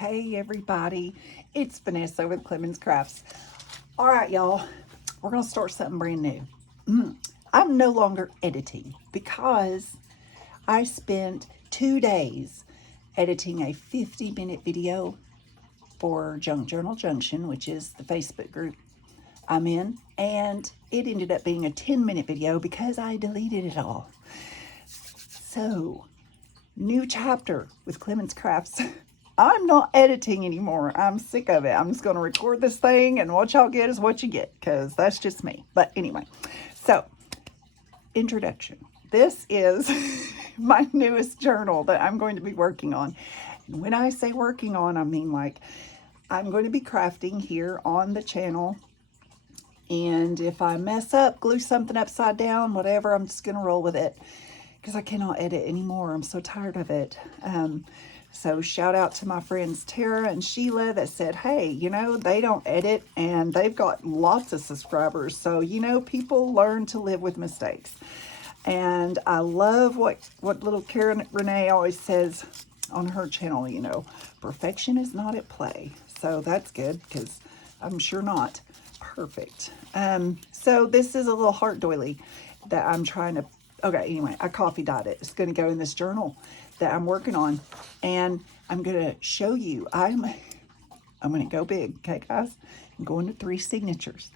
Hey everybody, it's Vanessa with Clemens Crafts. All right, y'all, we're gonna start something brand new. I'm no longer editing because I spent 2 days editing a 50-minute video for Junk Journal Junction, which is the Facebook group I'm in, and it ended up being a 10-minute video because I deleted it all. So, new chapter with Clemens Crafts. I'm not editing anymore. I'm sick of it. I'm just going to record this thing, and what y'all get is what you get, because that's just me. But anyway, so introduction. This is my newest journal that I'm going to be working on. And when I say working on, I mean like I'm going to be crafting here on the channel. And if I mess up, glue something upside down, whatever, I'm just going to roll with it because I cannot edit anymore. I'm so tired of it. So shout out to my friends Tara and Sheila that said, hey, you know, they don't edit and they've got lots of subscribers. So, you know, people learn to live with mistakes. And I love what little Karen Renee always says on her channel, you know, perfection is not at play. So that's good because I'm sure not perfect. So this is a little heart doily that I'm trying to, okay, anyway, I coffee dyed it. It's going to go in this journal that I'm working on, and I'm going to show you. I'm going to go big, okay, guys? I'm going to 3 signatures.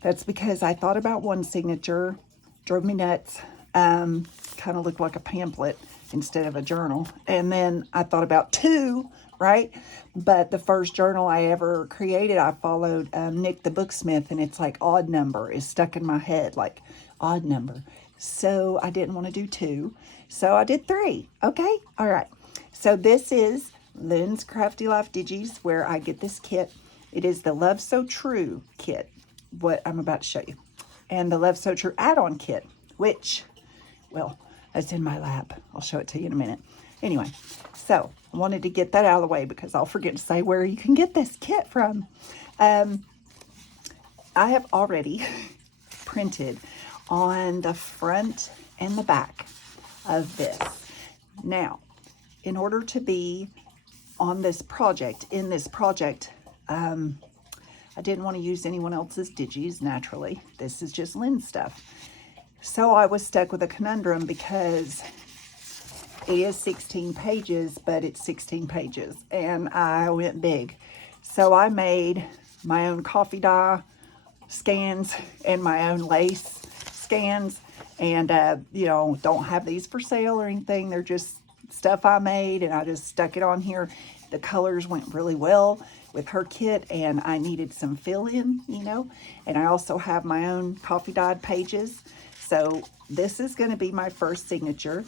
That's because I thought about one signature, drove me nuts, kind of looked like a pamphlet instead of a journal. And then I thought about 2, right? But the first journal I ever created, I followed Nick the Booksmith, and it's like odd number is stuck in my head, like odd number. So I didn't want to do 2. So I did 3. Okay. All right. So this is LensCraftyLifeDigis, where I get this kit. It is the Love So True kit, what I'm about to show you. And the Love So True add-on kit, which, well, that's in my lap. I'll show it to you in a minute. Anyway, so I wanted to get that out of the way because I'll forget to say where you can get this kit from. I have already printed on the front and the back of this. Now, in order to be on this project, in this project, I didn't want to use anyone else's digis, naturally. This is just Lens stuff. So I was stuck with a conundrum because it is 16 pages, but it's 16 pages, and I went big. So I made my own coffee dye scans and my own lace scans, and you know, don't have these for sale or anything. They're just stuff I made, and I just stuck it on here. The colors went really well with her kit, and I needed some fill-in, you know. And I also have my own coffee dyed pages. So this is going to be my first signature,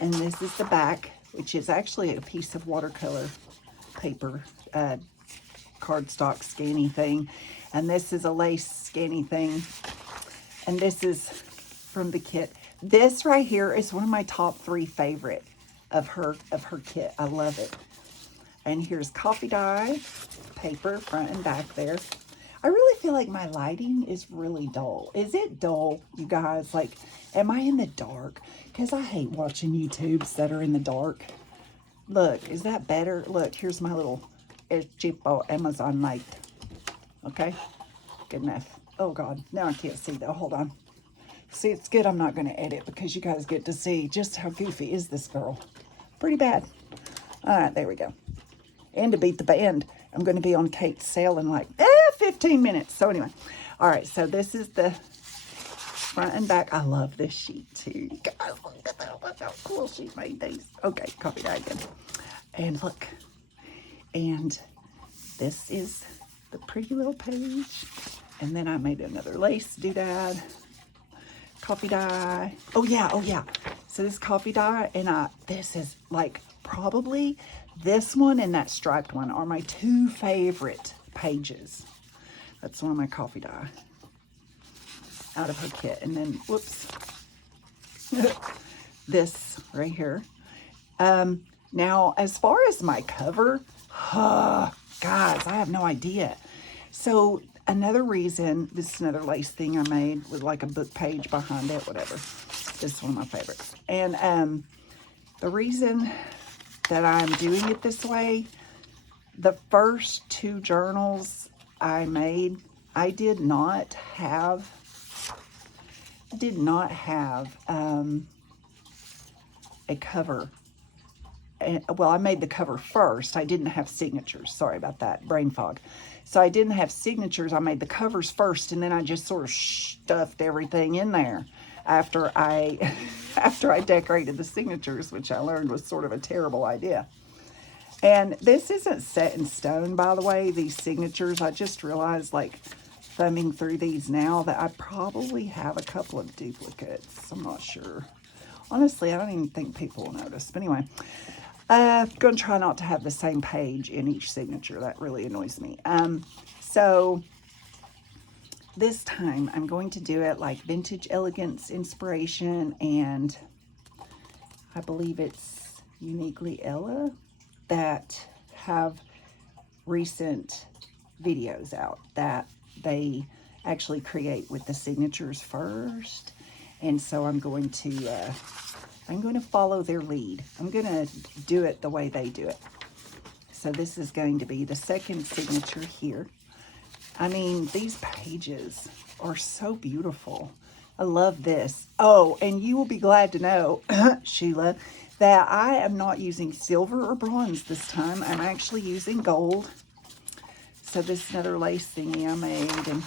and this is the back, which is actually a piece of watercolor paper, cardstock scanny thing, and this is a lace scanny thing. And this is from the kit. This right here is one of my top 3 favorite of her kit. I love it. And here's coffee dye paper, front and back there. I really feel like my lighting is really dull. Is it dull, you guys? Like, am I in the dark? Because I hate watching YouTubes that are in the dark. Look, is that better? Look, here's my little cheapo Amazon light. Okay, good enough. Oh God, now I can't see though, hold on. See, it's good I'm not gonna edit because you guys get to see just how goofy is this girl. Pretty bad. All right, there we go. And to beat the band, I'm gonna be on Kate's sale in like 15 minutes. So anyway, all right, so this is the front and back. I love this sheet too. Guys, look at that, look how cool she made these. Okay, copy that again. And look, and this is the pretty little page. And then I made another lace doodad, coffee dye. Oh yeah. So this coffee dye, and this is like probably this one and that striped one are my 2 favorite pages. That's one of my coffee dye out of her kit. And then, whoops, this right here. Now, as far as my cover, guys, I have no idea. So another reason, this is another lace thing I made with like a book page behind it, whatever. This is one of my favorites. And the reason that I'm doing it this way the first 2 journals I made, I did not have a cover. Well, I made the cover first. I didn't have signatures. Sorry about that, brain fog. So I didn't have signatures. I made the covers first, and then I just sort of stuffed everything in there after I decorated the signatures, which I learned was sort of a terrible idea. And this isn't set in stone, by the way, these signatures. I just realized, like, thumbing through these now, that I probably have a couple of duplicates. I'm not sure. Honestly, I don't even think people will notice. But anyway, I'm going to try not to have the same page in each signature. That really annoys me. So this time I'm going to do it like Vintage Elegance Inspiration, and I believe it's Uniquely Ella that have recent videos out that they actually create with the signatures first. And so I'm going to follow their lead. I'm going to do it the way they do it. So this is going to be the second signature here. I mean, these pages are so beautiful. I love this. Oh, and you will be glad to know, Sheila, that I am not using silver or bronze this time. I'm actually using gold. So this is another lace thingy I made, and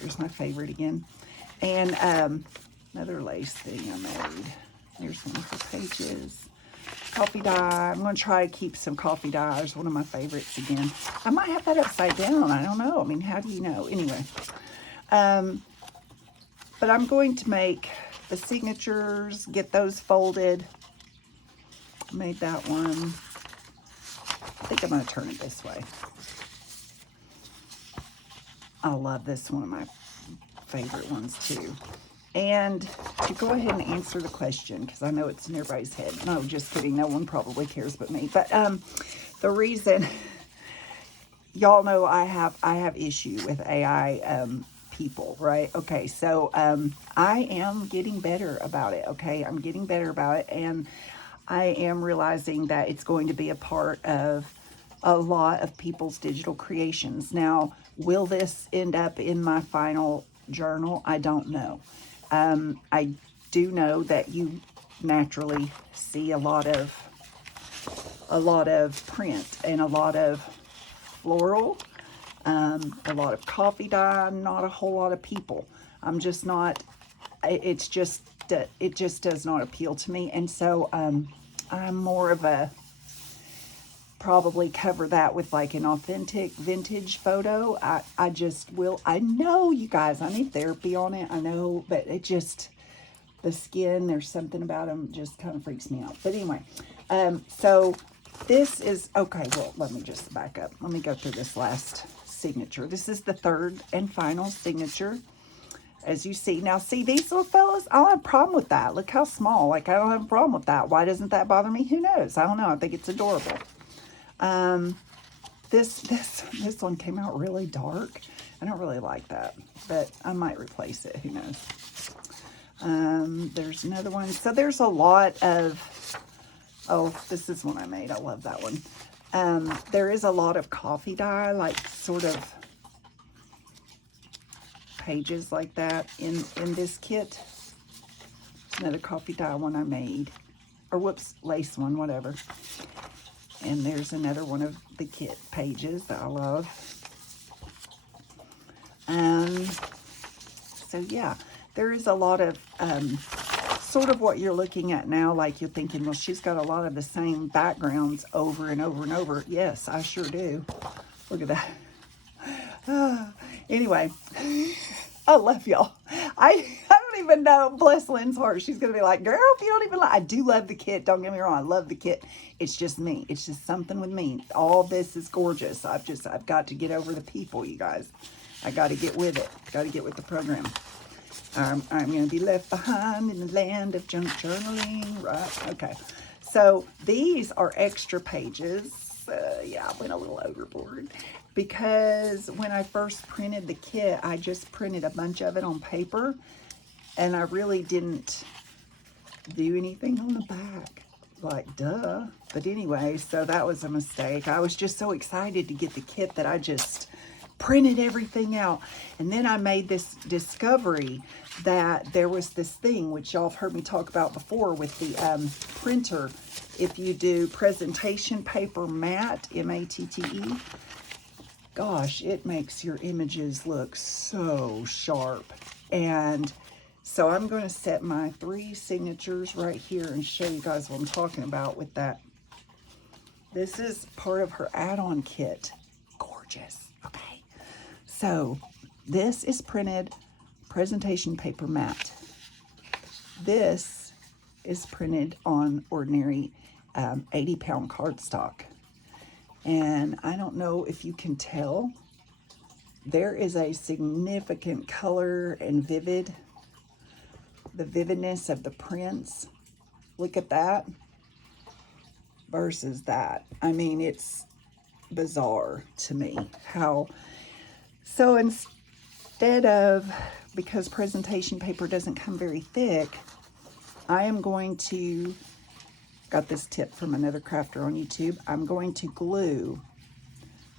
there's my favorite again. And another lace thing I made. Here's one for pages. Coffee dye. I'm going to try to keep some coffee dye. It's one of my favorites again. I might have that upside down. I don't know. I mean, how do you know? Anyway. But I'm going to make the signatures, get those folded. Made that one. I think I'm going to turn it this way. I love this, one of my favorite ones too. And to go ahead and answer the question, because I know it's in everybody's head. No, just kidding. No one probably cares but me. But the reason, y'all know I have issue with AI people, right? Okay, so I am getting better about it, okay? I'm getting better about it, and I am realizing that it's going to be a part of a lot of people's digital creations. Now, will this end up in my final journal? I don't know. I do know that you naturally see a lot of print and a lot of floral, a lot of coffee dye, not a whole lot of people. I'm just not, it just does not appeal to me. And so I'm more of a, probably cover that with like an authentic vintage photo. I just will. I know, you guys, I need therapy on it. I know, but it just, the skin, there's something about them just kind of freaks me out. But anyway, so this is, okay, well, let me just back up. Let me go through this last signature. This is the third and final signature. As you see, now see these little fellas, I don't have a problem with that. Look how small, like I don't have a problem with that. Why doesn't that bother me? Who knows? I don't know. I think it's adorable. This one came out really dark. I don't really like that, but I might replace it. Who knows? There's another one. So there's a lot of, oh, this is one I made. I love that one. There is a lot of coffee dye, like sort of pages like that in this kit. Another coffee dye one I made, or whoops, lace one, whatever. And there's another one of the kit pages that I love. So yeah, there is a lot of sort of what you're looking at now, like you're thinking, well, she's got a lot of the same backgrounds over and over and over. Yes, I sure do. Look at that. Anyway, I love y'all. I don't even know. Bless Lynn's heart. She's going to be like, girl, if you don't even like, I do love the kit. Don't get me wrong. I love the kit. It's just me. It's just something with me. All this is gorgeous. I've got to get over the people, you guys. I got to get with it. Got to get with the program. I'm going to be left behind in the land of junk journaling. Right. Okay. So these are extra pages. Yeah, I went a little overboard. Because when I first printed the kit, I just printed a bunch of it on paper, and I really didn't do anything on the back. like, duh. But anyway, so that was a mistake. I was just so excited to get the kit that I just printed everything out. And then I made this discovery that there was this thing, which y'all have heard me talk about before with the printer. If you do presentation paper matte, M-A-T-T-E, gosh, it makes your images look so sharp. And so I'm going to set my 3 signatures right here and show you guys what I'm talking about with that. This is part of her add-on kit. Gorgeous. Okay. So this is printed presentation paper matte. This is printed on ordinary 80-pound cardstock. And I don't know if you can tell, there is a significant color and the vividness of the prints. Look at that versus that. I mean, it's bizarre to me how, so instead of, because presentation paper doesn't come very thick, I am going to, got this tip from another crafter on YouTube, I'm going to glue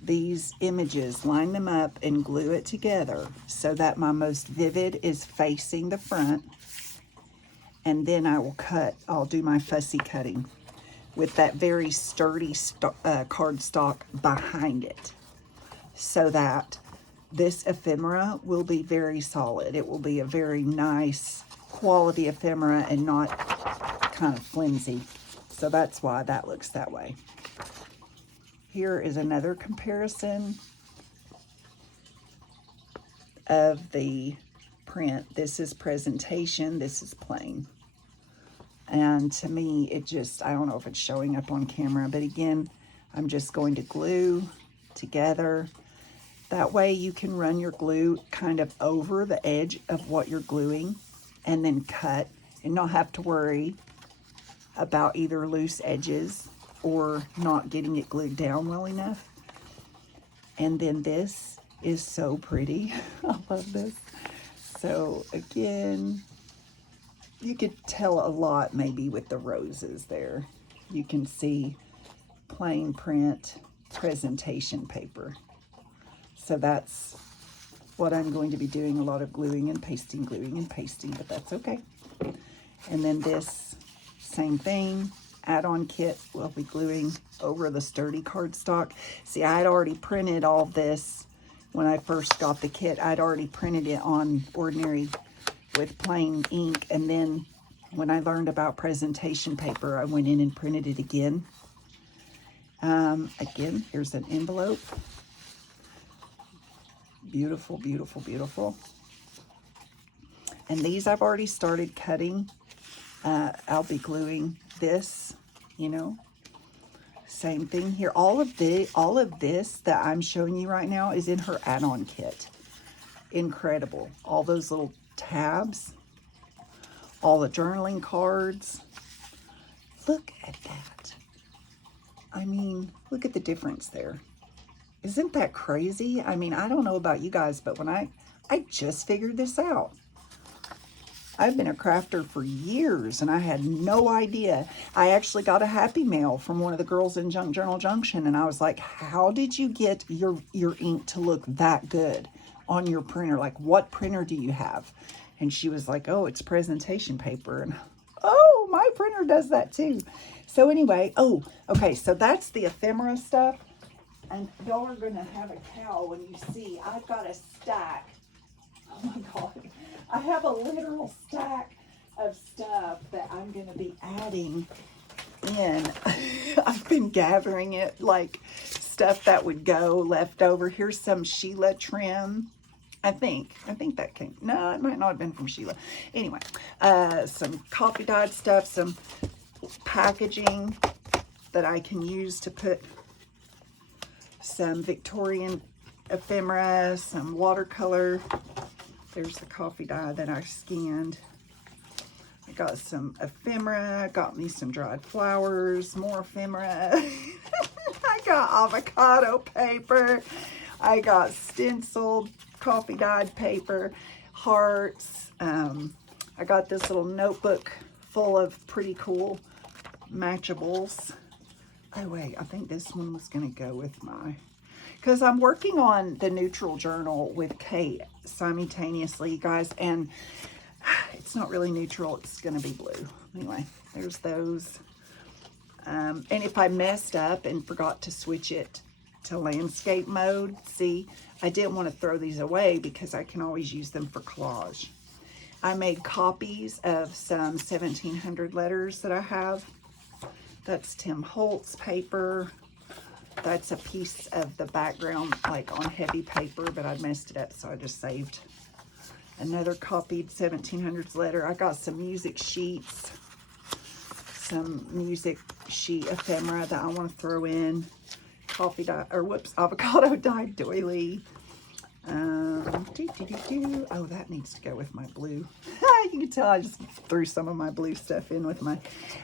these images, line them up and glue it together so that my most vivid is facing the front. And then I will I'll do my fussy cutting with that very sturdy cardstock behind it, so that this ephemera will be very solid. It will be a very nice quality ephemera and not kind of flimsy. So that's why that looks that way. Here is another comparison of the print. This is presentation, this is plain. And to me, it just, I don't know if it's showing up on camera, but again, I'm just going to glue together. That way you can run your glue kind of over the edge of what you're gluing and then cut and not have to worry about either loose edges or not getting it glued down well enough. And then this is so pretty. I love this. So again, you could tell a lot maybe with the roses there. You can see plain print presentation paper. So that's what I'm going to be doing, a lot of gluing and pasting, but that's okay. And then this, same thing, add-on kit, we'll be gluing over the sturdy cardstock. See, I had already printed all this when I first got the kit. I'd already printed it on ordinary with plain ink, and then when I learned about presentation paper, I went in and printed it again. Again, here's an envelope. Beautiful, beautiful, beautiful. And these I've already started cutting. I'll be gluing this, you know. Same thing here. All of this that I'm showing you right now is in her add-on kit. Incredible. All those little tabs, all the journaling cards. Look at that. I mean, look at the difference there. Isn't that crazy? I mean, I don't know about you guys, but when I just figured this out. I've been a crafter for years and I had no idea. I actually got a happy mail from one of the girls in Junk Journal Junction, and I was like, how did you get your ink to look that good on your printer? Like, what printer do you have? And she was like, oh, it's presentation paper. And oh, my printer does that too. So anyway, oh, okay, so that's the ephemera stuff. And y'all are gonna have a cow when you see, I've got a stack. Oh my God. I have a literal stack of stuff that I'm going to be adding in. I've been gathering it, like stuff that would go left over. Here's some Sheila trim. I think that came, no, it might not have been from Sheila. Anyway, some coffee dyed stuff, some packaging that I can use to put some Victorian ephemera, some watercolor. There's the coffee dye that I scanned. I got some ephemera, got me some dried flowers, more ephemera. I got avocado paper. I got stenciled coffee dyed paper, hearts. I got this little notebook full of pretty cool matchables. Oh wait, I think this one was gonna go with my, because I'm working on the neutral journal with Kate simultaneously, you guys, and it's not really neutral, it's gonna be blue. Anyway, there's those. And if I messed up and forgot to switch it to landscape mode, see, I didn't want to throw these away because I can always use them for collage. I made copies of some 1700 letters that I have. That's Tim Holtz paper. That's a piece of the background, like on heavy paper, but I messed it up, so I just saved another copied 1700s letter. I got some music sheets, some music sheet ephemera that I want to throw in. Avocado dyed doily. Oh, that needs to go with my blue. You can tell I just threw some of my blue stuff in with my,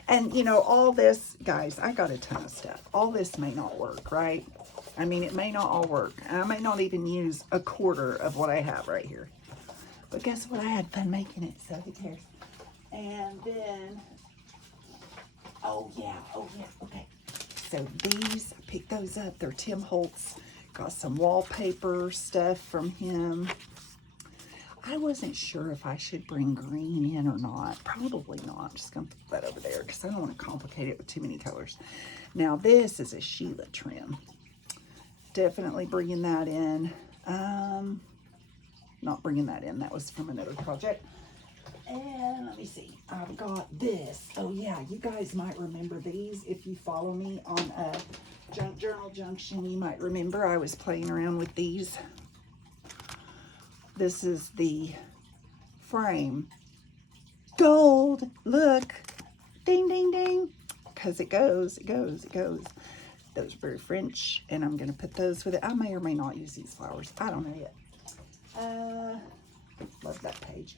and you know, all this, guys, I got a ton of stuff. All this may not work, right? I mean, it may not all work. I may not even use a quarter of what I have right here. But guess what? I had fun making it, so who cares? And then, oh yeah, okay. So these, I picked those up. They're Tim Holtz. Got some wallpaper stuff from him. I wasn't sure if I should bring green in or not. Probably not. I'm just going to put that over there because I don't want to complicate it with too many colors. Now this is a Sheila trim. Definitely bringing that in. Not bringing that in. That was from another project. And let me see. I've got this. Oh yeah, you guys might remember these if you follow me on Junk Journal Junction. You might remember I was playing around with these. This is the frame. Gold. Look. Ding, ding, ding. Because it goes. Those are very French. And I'm going to put those with it. I may or may not use these flowers. I don't know yet. Love that page.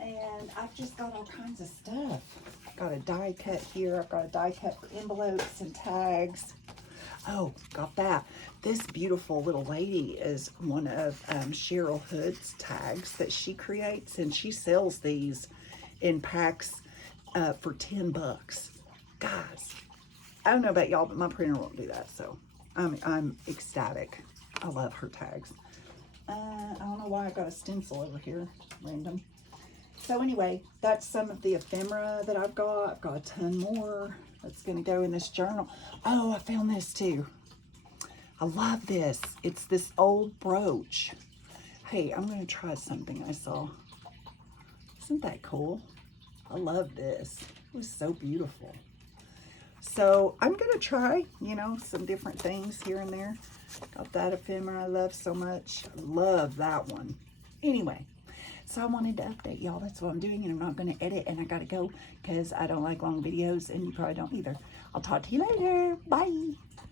And I've just got all kinds of stuff. Got a die cut here. I've got a die cut for envelopes and tags. Oh, got that. This beautiful little lady is one of Cheryl Hood's tags that she creates, and she sells these in packs for 10 bucks. Guys, I don't know about y'all, but my printer won't do that, so I'm ecstatic. I love her tags. I don't know why I got a stencil over here, random. So anyway, that's some of the ephemera that I've got. I've got a ton more that's going to go in this journal. Oh, I found this too. I love this. It's this old brooch. Hey, I'm going to try something I saw. Isn't that cool? I love this. It was so beautiful. So I'm going to try, you know, some different things here and there. Got that ephemera I love so much. I love that one. Anyway. So I wanted to update y'all. That's what I'm doing, and I'm not going to edit, and I got to go because I don't like long videos, and you probably don't either. I'll talk to you later. Bye.